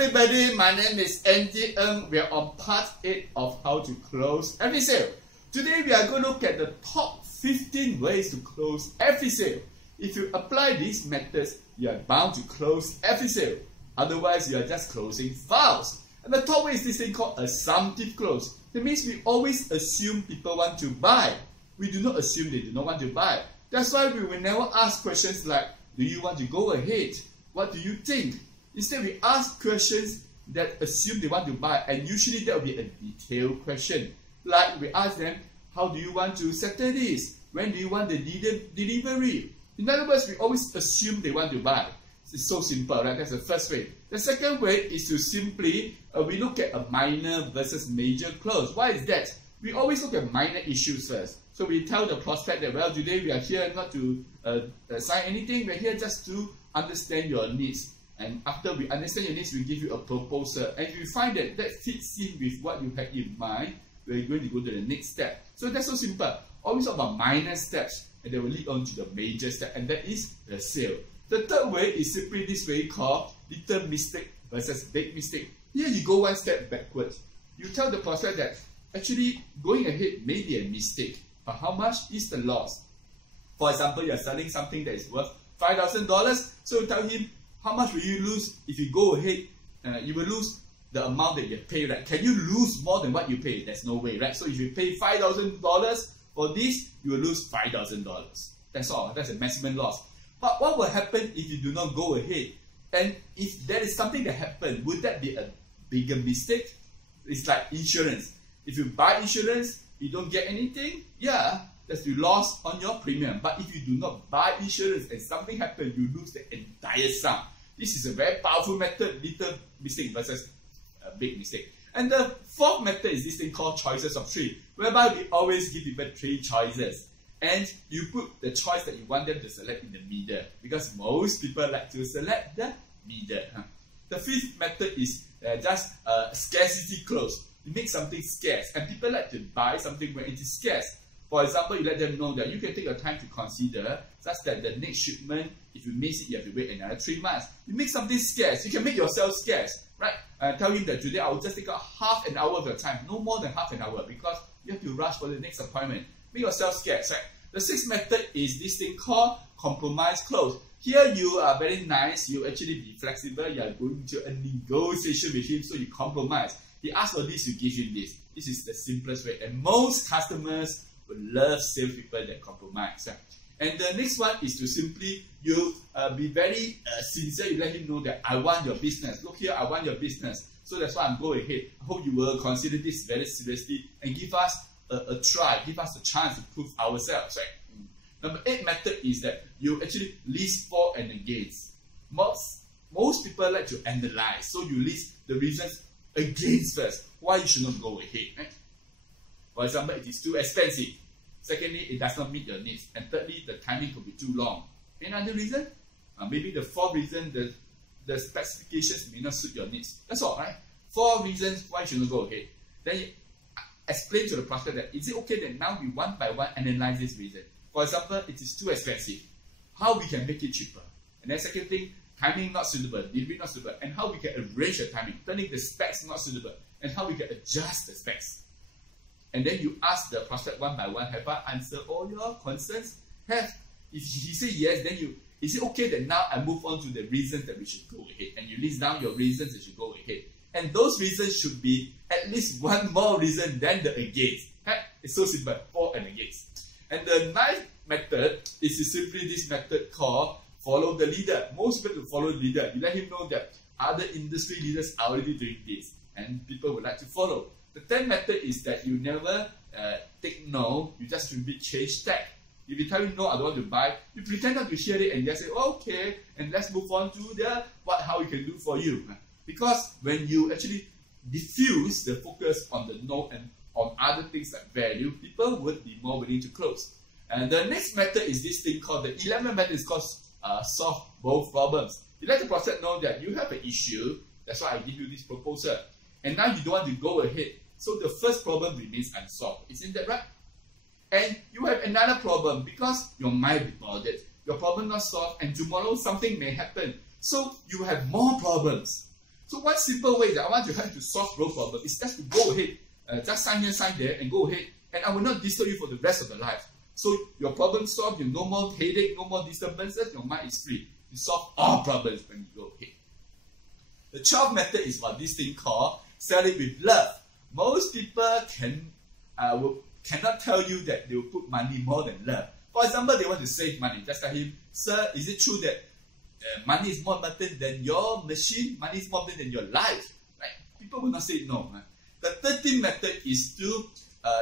everybody, my name is Andy Ng. We are on part 8 of how to close every sale. Today we are going to look at the top 15 ways to close every sale. If you apply these methods, you are bound to close every sale. Otherwise, you are just closing files. And the top way is this thing called assumptive close. That means we always assume people want to buy. We do not assume they do not want to buy. That's why we will never ask questions like, do you want to go ahead? What do you think? Instead, we ask questions that assume they want to buy, and usually that will be a detailed question. Like we ask them, how do you want to settle this? When do you want the delivery? In other words, we always assume they want to buy. It's so simple, right? That's the first way. The second way is to simply, we look at a minor versus major close. Why is that? We always look at minor issues first. So we tell the prospect that, well, today we are here not to sign anything. We're here just to understand your needs. And after we understand your needs, we give you a proposal. And if you find that that fits in with what you had in mind, we're going to go to the next step. So that's so simple. Always talk about minor steps, and they will lead on to the major step, and that is the sale. The third way is simply this way called little mistake versus big mistake. Here you go one step backwards. You tell the prospect that actually going ahead may be a mistake, but how much is the loss? For example, you are selling something that is worth $5,000, so you tell him, how much will you lose if you go ahead? You will lose the amount that you pay, right? Can you lose more than what you pay? There's no way, right? So if you pay $5,000 for this, you will lose $5,000. That's all. That's a maximum loss. But what will happen if you do not go ahead? And if there is something that happened, would that be a bigger mistake? It's like insurance. If you buy insurance, you don't get anything. Yeah, that's you lost on your premium. But if you do not buy insurance and something happens, you lose the entire sum. This is a very powerful method, little mistake versus a big mistake. And the fourth method is this thing called choices of three, whereby we always give people 3 choices. And you put the choice that you want them to select in the middle, because most people like to select the middle. The fifth method is just scarcity close. You make something scarce, and people like to buy something when it is scarce. For example, you let them know that you can take your time to consider, such that the next shipment, if you miss it, you have to wait another 3 months. You make something scarce. You can make yourself scarce, right? Tell him that today I will just take out half an hour of your time, no more than half an hour, because you have to rush for the next appointment. Make yourself scarce, right? The sixth method is this thing called compromise close. Here you are very nice. You actually be flexible. You are going to a negotiation with him, so you compromise. He asks for this, you give him this. This is the simplest way, and most customers will love salespeople that compromise. And the next one is to simply be very sincere. You let him know that I want your business. Look here, I want your business. So that's why I'm going ahead. I hope you will consider this very seriously and give us a try. Give us a chance to prove ourselves. Right? Number 8 method is that you actually list for and against. Most people like to analyze. So you list the reasons against first. Why you should not go ahead. Right? For example, it is too expensive. Secondly, it does not meet your needs. And thirdly, the timing could be too long. Another reason? Maybe the fourth reason, the specifications may not suit your needs. That's all, right? 4 reasons why you should not go ahead. Then you explain to the prospect that, is it okay that now we one by one analyze this reason? For example, it is too expensive. How we can make it cheaper? And then second thing, timing not suitable, delivery not suitable, and how we can arrange the timing, turning the specs not suitable, and how we can adjust the specs. And then you ask the prospect one by one, have I answered all your concerns? Have. If he says yes, then is it okay that now I move on to the reasons that we should go ahead? And you list down your reasons that should go ahead. And those reasons should be at least one more reason than the against. It's so simple, for and against. And the 9th method is simply this method called follow the leader. Most people follow the leader. You let him know that other industry leaders are already doing this, and people would like to follow. The 10th method is that you never take no, you just repeat change tag. If you tell him no, I don't want to buy, you pretend not to hear it and just say, okay, and let's move on to how we can do for you. Because when you actually diffuse the focus on the no and on other things like value, people would be more willing to close. And the next method is this thing called the 11th method is called solve both problems. You let the prospect know that you have an issue, that's why I give you this proposal. And now you don't want to go ahead. So the first problem remains unsolved. Isn't that right? And you have another problem because your mind be bothered. Your problem not solved, and tomorrow something may happen. So you have more problems. So one simple way that I want to help you to solve growth problem is just to go ahead, just sign here, sign there, and go ahead, and I will not disturb you for the rest of the life. So your problem solved, you no more headache, no more disturbances, your mind is free. You solve all problems when you go ahead. The 12th method is what this thing called selling with love. Most people cannot tell you that they will put money more than love. For example, they want to save money. Just tell him, sir, is it true that money is more important than your machine? Money is more important than your life. Right? People will not say no. Right? The 13th method is to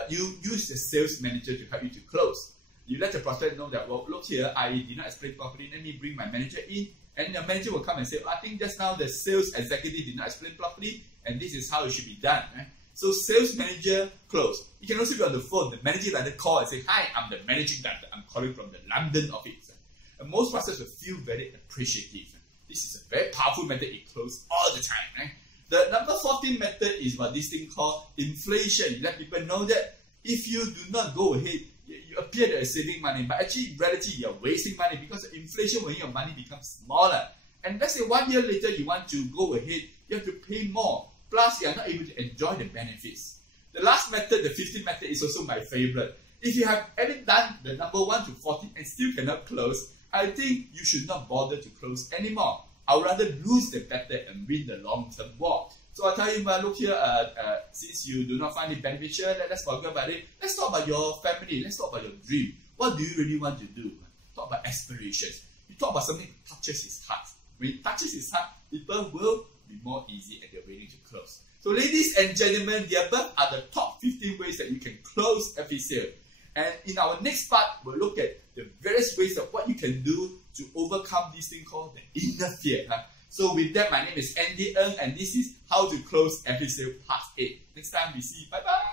you use the sales manager to help you to close. You let the prospect know that, well, look here, I did not explain properly. Let me bring my manager in. And the manager will come and say, oh, I think just now the sales executive did not explain properly, and this is how it should be done. Right? So sales manager close. You can also be on the phone. The manager director call and say, hi, I'm the managing director. I'm calling from the London office. And most prospects will feel very appreciative. This is a very powerful method. It closes all the time. Right? The number 14 method is what this thing called inflation. You let people know that if you do not go ahead, you appear that you're saving money, but actually in reality you're wasting money because of inflation when your money becomes smaller. And let's say 1 year later you want to go ahead, you have to pay more. Plus you are not able to enjoy the benefits. The last method, the 15th method, is also my favorite. If you have ever done the number 1 to 14 and still cannot close, I think you should not bother to close anymore. I would rather lose the battle and win the long-term war. So I tell you, look here, since you do not find it beneficial, let's forget about it. Let's talk about your family. Let's talk about your dream. What do you really want to do? Talk about aspirations. You talk about something that touches his heart. When it touches his heart, people will be more easy and they're ready to close. So ladies and gentlemen, the above are the top 15 ways that you can close every sale. And in our next part, we'll look at the various ways of what you can do to overcome this thing called the inner fear. So with that, my name is Andy Ng, and this is How to Close Every Sale Part 8. Next time we see. Bye-bye.